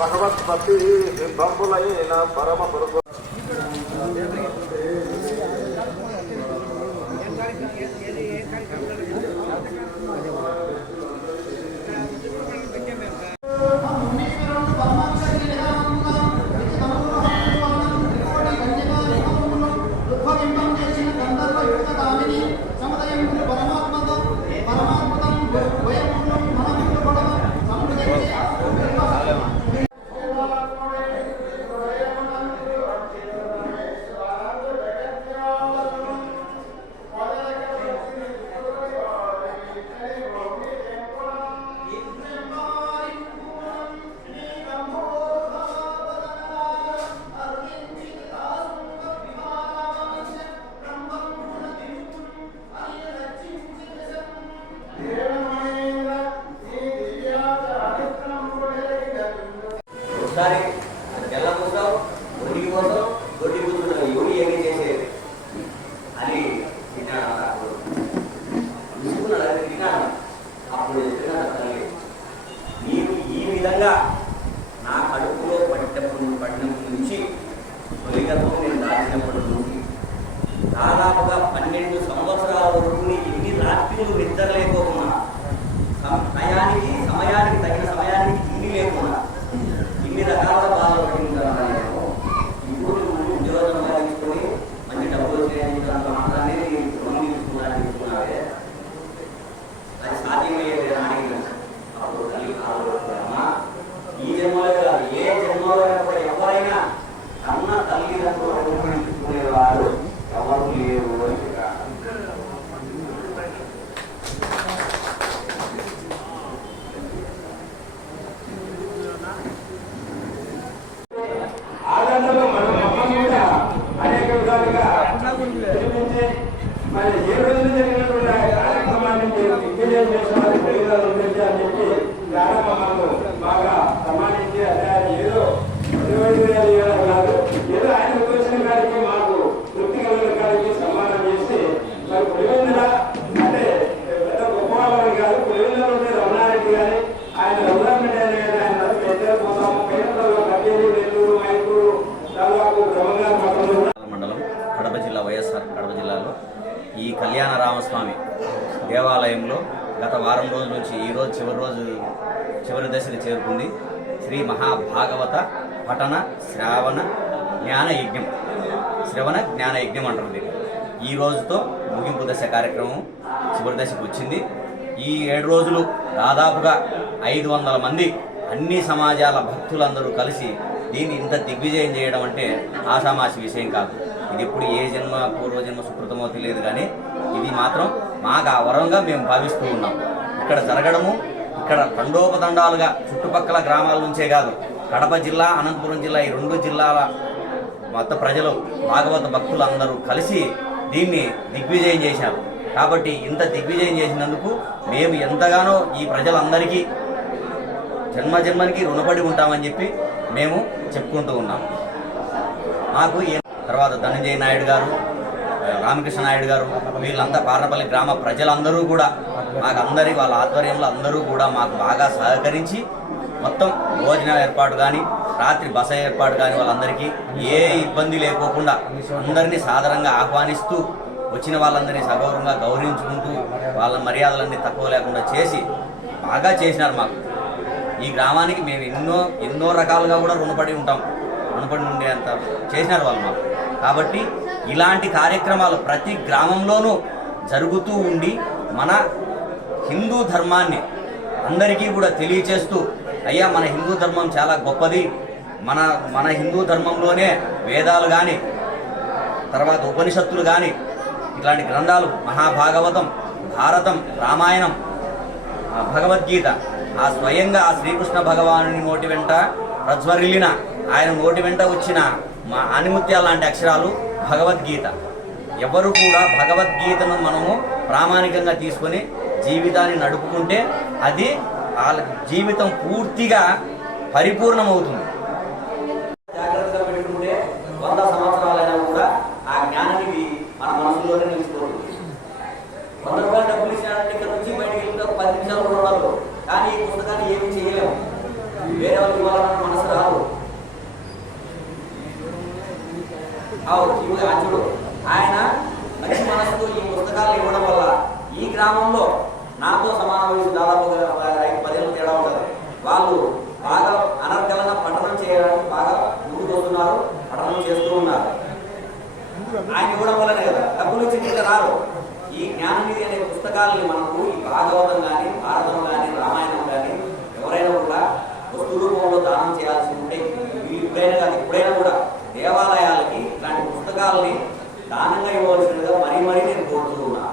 భగవత్పతి బింబంబులైన పరమ పురుష నా కడుపులో పడినప్పటి నుంచి తొలిగతం నేను దాచినప్పటి నుంచి దాదాపుగా 12 సంవత్సరాల వరకు ఎన్ని రాత్రులు నిద్ర లేకపోతున్నా, సమయానికి తగిన సమయానికి తిండి లేకుండా ఇన్ని రకాల బాధలు పడింటాను. నేను ఇప్పుడు ఉద్యోగం సంపాదించుకొని మంచి డబ్బులు చేయించినంత మాత్రాన్ని రుణం తీసుకున్నావే, అది సాధ్యమయ్యేది అని అప్పుడు తల్లి కావాలమ్మా. ఈ జన్మలో కాదు, ఏ జన్మలో కూడా ఎవరైనా కన్న తల్లిదండ్రులు రుణించుకునేవారు ఎవరు లేరు అని ఆనందంలో మనం అమ్మని కూడా అనేక విధాలుగా మరి ఏ రోజు జరిగినటువంటి కార్యక్రమాన్ని విజయం చేసేవారి ఫలితాలు ఉంటాయి అని చెప్పి ప్రారంభమాను బాగా సమానించి అదే ఏదో 25,000 కాదు, ఏదో ఆయన ఉద్దేశం గారికి మాకు తృప్తి కలిగిన గారికి సన్మానం చేసి మరి పులివెందుల అంటే పెద్ద గొప్పవాళ్ళని కాదు, పులివెందుల ఉండే రమణారెడ్డి కానీ ఆయన రఘురామరెడ్డి ఆయన పెద్దలు పోతాము పేరులో కట్టేరు నెల్లూరు మైకూరు దాదాపు క్రమంగా మండలం కడప జిల్లా వైఎస్ఆర్ కడప జిల్లాలో ఈ కళ్యాణ రామస్వామి దేవాలయంలో గత వారం రోజుల నుంచి ఈరోజు చివరి దశకు చేరుకుంది. శ్రీ మహాభాగవత పఠన శ్రవణ జ్ఞాన యజ్ఞం అంటారు దీన్ని. ఈ రోజుతో ముగింపు దశ కార్యక్రమం చివరి దశకు వచ్చింది. ఈ 7 రోజులు దాదాపుగా 500 మంది అన్ని సమాజాల భక్తులందరూ కలిసి దీన్ని ఇంత దిగ్విజయం చేయడం అంటే ఆషామాషి విషయం కాదు. ఇది ఇప్పుడు ఏ జన్మ పూర్వజన్మ సుకృతమో తెలియదు, కానీ ఇది మాత్రం మాకు ఆ వరంగా మేము భావిస్తూ ఉన్నాం. ఇక్కడ జరగడము, ఇక్కడ తండోపతండాలుగా చుట్టుపక్కల గ్రామాల నుంచే కాదు, కడప జిల్లా అనంతపురం జిల్లా ఈ 2 జిల్లాల మొత్తం ప్రజలు భాగవత భక్తులు అందరూ కలిసి దీన్ని దిగ్విజయం చేశారు. కాబట్టి ఇంత దిగ్విజయం చేసినందుకు మేము ఎంతగానో ఈ ప్రజలందరికీ జన్మజన్మనికి రుణపడి ఉంటామని చెప్పి మేము చెప్పుకుంటూ ఉన్నాం. మాకు తర్వాత ధనంజయ నాయుడు గారు, రామకృష్ణ నాయుడు గారు, వీళ్ళంతా పార్నపల్లి గ్రామ ప్రజలందరూ కూడా మాకు వాళ్ళ ఆధ్వర్యంలో అందరూ కూడా మాకు బాగా సహకరించి మొత్తం భోజన ఏర్పాటు కానీ రాత్రి బస ఏర్పాటు కానీ వాళ్ళందరికీ ఏ ఇబ్బంది లేకోకుండా అందరినీ సాదరంగా ఆహ్వానిస్తూ వచ్చిన వాళ్ళందరినీ సగౌరవంగా గౌరవించుకుంటూ వాళ్ళ మర్యాదలన్నీ తక్కువ లేకుండా చేసి బాగా చేసినారు. మాకు ఈ గ్రామానికి మేము ఎన్నో రకాలుగా కూడా రుణపడి ఉండేంత చేసినారు వాళ్ళు మాకు. కాబట్టి ఇలాంటి కార్యక్రమాలు ప్రతి గ్రామంలోనూ జరుగుతూ ఉండి మన హిందూ ధర్మాన్ని అందరికీ కూడా తెలియచేస్తూ, అయ్యా మన హిందూ ధర్మం చాలా గొప్పది, మన హిందూ ధర్మంలోనే వేదాలు కానీ తర్వాత ఉపనిషత్తులు కానీ ఇట్లాంటి గ్రంథాలు మహాభాగవతం, భారతం, రామాయణం, భగవద్గీత ఆ స్వయంగా ఆ శ్రీకృష్ణ భగవానుని నోటి వెంట ప్రజ్వరిల్లిన ఆయన నోటి వెంట వచ్చిన మా ఆనిముత్యాల లాంటి అక్షరాలు భగవద్గీత. ఎవరు కూడా భగవద్గీతను మనము ప్రామాణికంగా తీసుకొని జీవితాన్ని నడుపుకుంటే అది వాళ్ళ జీవితం పూర్తిగా పరిపూర్ణమవుతుంది. జాగ్రత్తగా పెట్టుకుంటే 100 సంవత్సరాలైనా కూడా ఆ జ్ఞానానికి మన మనసులోనే నిలిచిపోతుంది. 100 రూపాయలు డబ్బులు ఇచ్చినారంటే ఇక్కడ నుంచి బయటికి వెళ్తే 10 నిమిషాలు కూడా ఉండదు, కానీ ఈ పుస్తకాన్ని ఏమి చేయలేము. వేరే వాళ్ళకి ఇవ్వాలన్న మనసు అచ్యుడు ఆయన మంచి మనసుతో ఈ పుస్తకాలను ఇవ్వడం వల్ల ఈ గ్రామంలో నాతో సమాన వయసు దాదాపుగా 5-10 ఏళ్ళు తేడా ఉంటుంది. వాళ్ళు బాగా అనర్గళంగా పఠనం చేయడానికి బాగా ముందుకు వస్తున్నారు, పఠనం చేస్తూ ఉన్నారు. ఆయన ఇవ్వడం వల్లనే కదా డబ్బులు ఇచ్చి రారు. ఈ జ్ఞాననిధి అనే పుస్తకాలని మనకు ఈ భాగవతం కానీ, భారతం కానీ, రామాయణం కానీ ఎవరైనా కూడా వస్తు రూపంలో దానం చేయాల్సి ఉంటే ఇప్పుడైనా కాదు ఎప్పుడైనా కూడా దేవాలయాలకి ఇలాంటి పుస్తకాలని దానంగా ఇవ్వవలసినదిగా మరీ నేను కోరుతూ ఉన్నా.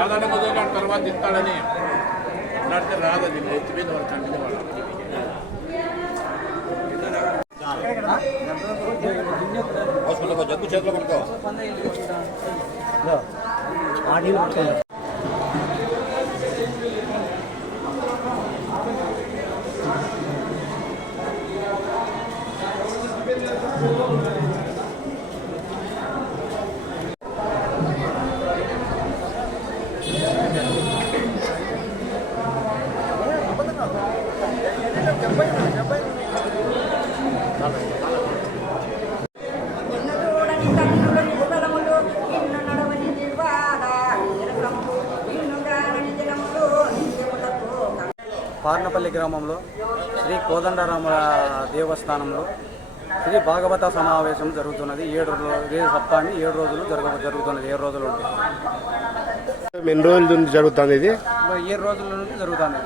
ఆదాన మొదలు తర్వాత ఇస్తాడని నడితే రాదని ఎత్తి మీద వాళ్ళు కంటిన వాళ్ళు జగ్గు చేతిలో పడుకో. పార్నపల్లి గ్రామంలో శ్రీ కోదండరామ దేవస్థానంలో శ్రీ భాగవత సమావేశం జరుగుతున్నది. 7 సప్తాహి 7 రోజులు జరుగుతున్నది. 7 రోజులు ఉంటాయి. ఎన్ని రోజుల నుంచి జరుగుతుంది ఇది? 7 రోజుల నుంచి జరుగుతుంది.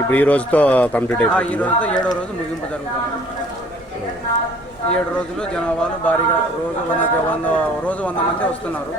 ఇప్పుడు ఈ రోజుతో కంప్లీట్ అయిపోయింది. ఈ రోజుతో 7వ రోజు ముగింపు జరుగుతుంది. 7 రోజులు జనాభాలు భారీగా రోజు 100 మంది వస్తున్నారు.